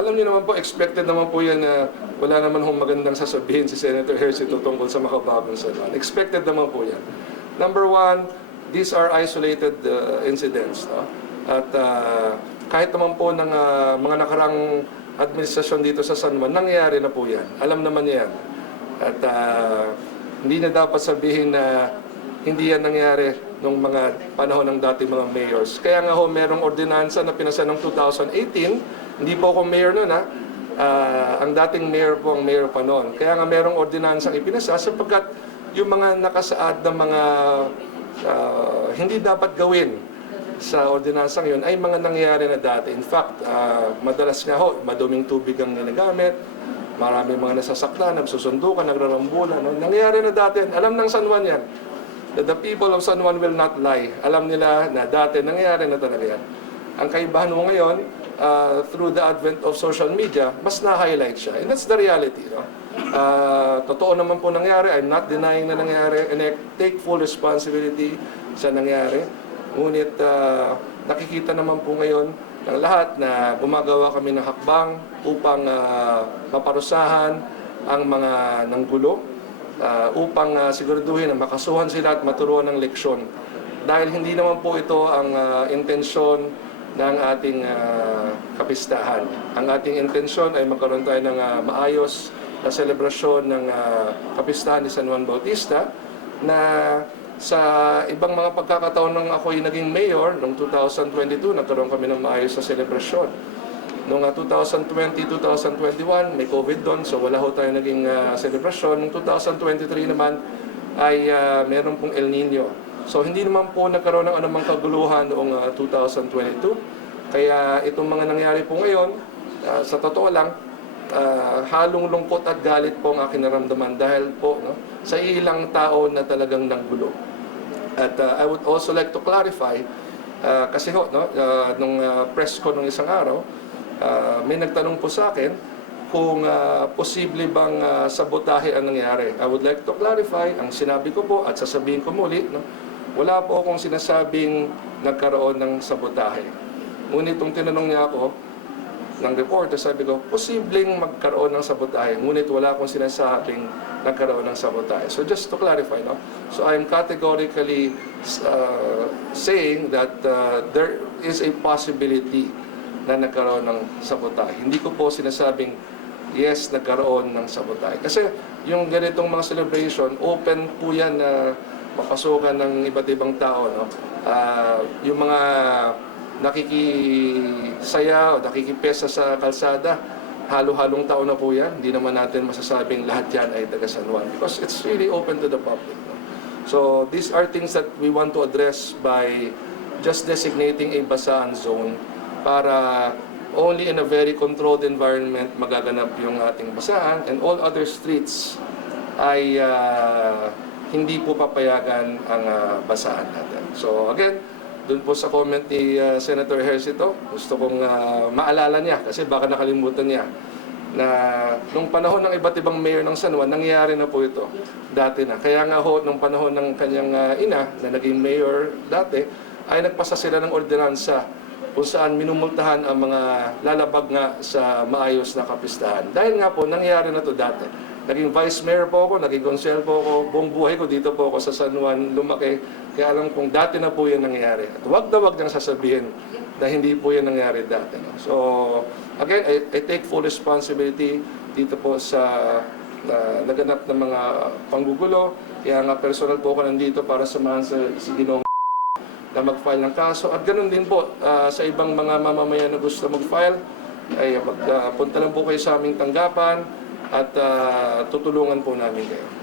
alam niyo naman po, expected naman po yan na wala naman hong magandang sasabihin si Senator Hercito tungkol sa makabagong salon. Expected naman po yan. Number one, these are isolated uh, incidents. No? At uh, kahit naman po ng uh, mga nakarang administrasyon dito sa San Juan, nangyayari na po yan. Alam naman niya yan. At uh, hindi na dapat sabihin na hindi yan nangyari nung mga panahon ng dating mga mayors. Kaya nga ho, merong ordinansa na pinasa noong 2018. Hindi po ako mayor noon ha. Ah, ang dating mayor po ang mayor pa noon. Kaya nga merong ordinansang ipinasa sapagkat yung mga nakasaad ng mga ah, hindi dapat gawin sa ordinansang yun ay mga nangyayari na dati. In fact, ah, madalas nga ho, maduming tubig ang ginagamit, marami mga nasasaktan, nagsusundukan, nagrarambulan. No? Nangyayari na dati. Alam ng San Juan yan. That the people of San Juan will not lie. Alam nila na dati nangyayari na talaga yan. Ang kaibahan mo ngayon, uh, through the advent of social media, mas na-highlight siya. And that's the reality. No? Uh, totoo naman po nangyari. I'm not denying na nangyari. And I take full responsibility sa nangyari. Ngunit uh, nakikita naman po ngayon ng lahat na gumagawa kami ng hakbang upang uh, maparusahan ang mga nanggulo uh, upang uh, siguraduhin na makasuhan sila at maturuan ng leksyon. Dahil hindi naman po ito ang uh, intensyon ng ating uh, kapistahan. Ang ating intensyon ay magkaroon tayo ng uh, maayos na selebrasyon ng uh, kapistahan ni San Juan Bautista na sa ibang mga pagkakataon nung ako'y naging mayor, noong 2022, nagkaroon kami ng maayos na selebrasyon. Noong uh, 2020-2021, may COVID doon, so wala ho tayo naging uh, selebrasyon. Noong 2023 naman, ay uh, meron pong El Nino. So hindi naman po nagkaroon ng anumang kaguluhan noong uh, 2022. Kaya itong mga nangyari po ngayon, uh, sa totoo lang, uh, halong lungkot at galit po ang aking naramdaman dahil po no, sa ilang tao na talagang nanggulo. At uh, I would also like to clarify, uh, kasi ho, no, uh, nung uh, press ko nung isang araw, uh, may nagtanong po sa akin kung uh, posible bang uh, sabotahe ang nangyari. I would like to clarify, ang sinabi ko po at sasabihin ko muli, no, wala po akong sinasabing nagkaroon ng sabotahe. Ngunit kung tinanong niya ako, ng reporter, sabi ko, posibleng magkaroon ng sabotahe, ngunit wala akong sinasabing nagkaroon ng sabotahe. So just to clarify, no? So I'm categorically uh, saying that uh, there is a possibility na nagkaroon ng sabotahe. Hindi ko po sinasabing yes, nagkaroon ng sabotahe. Kasi yung ganitong mga celebration, open po yan na mapasukan ng iba't ibang tao. No? Ah, yung mga nakikisaya o nakikipesa sa kalsada, halo-halong tao na po yan. Hindi naman natin masasabing lahat yan ay taga San Juan because it's really open to the public. no? So these are things that we want to address by just designating a basaan zone para only in a very controlled environment magaganap yung ating basaan and all other streets ay ah, hindi po papayagan ang ah, basaan natin. So again, doon po sa comment ni ah, Senator Hercito, gusto kong ah, maalala niya kasi baka nakalimutan niya na nung panahon ng iba't ibang mayor ng San Juan, nangyayari na po ito dati na. Kaya nga ho, nung panahon ng kanyang ah, ina na naging mayor dati, ay nagpasa sila ng ordinansa kung saan minumultahan ang mga lalabag nga sa maayos na kapistahan. Dahil nga po, nangyayari na to dati. Naging vice mayor po ako, naging konsel po ako, buong buhay ko dito po ako sa San Juan, lumaki. Kaya alam kong dati na po yan nangyayari. At wag na wag niyang sasabihin na hindi po yan nangyari dati. No? So, again, I, I take full responsibility dito po sa na, naganap ng mga panggugulo. Kaya nga personal po ako nandito para samahan sa, si Ginong na mag-file ng kaso. At ganun din po ah, sa ibang mga mamamayan na gusto mag-file, ay magpunta lang po kayo sa aming tanggapan at ah, tutulungan po namin kayo.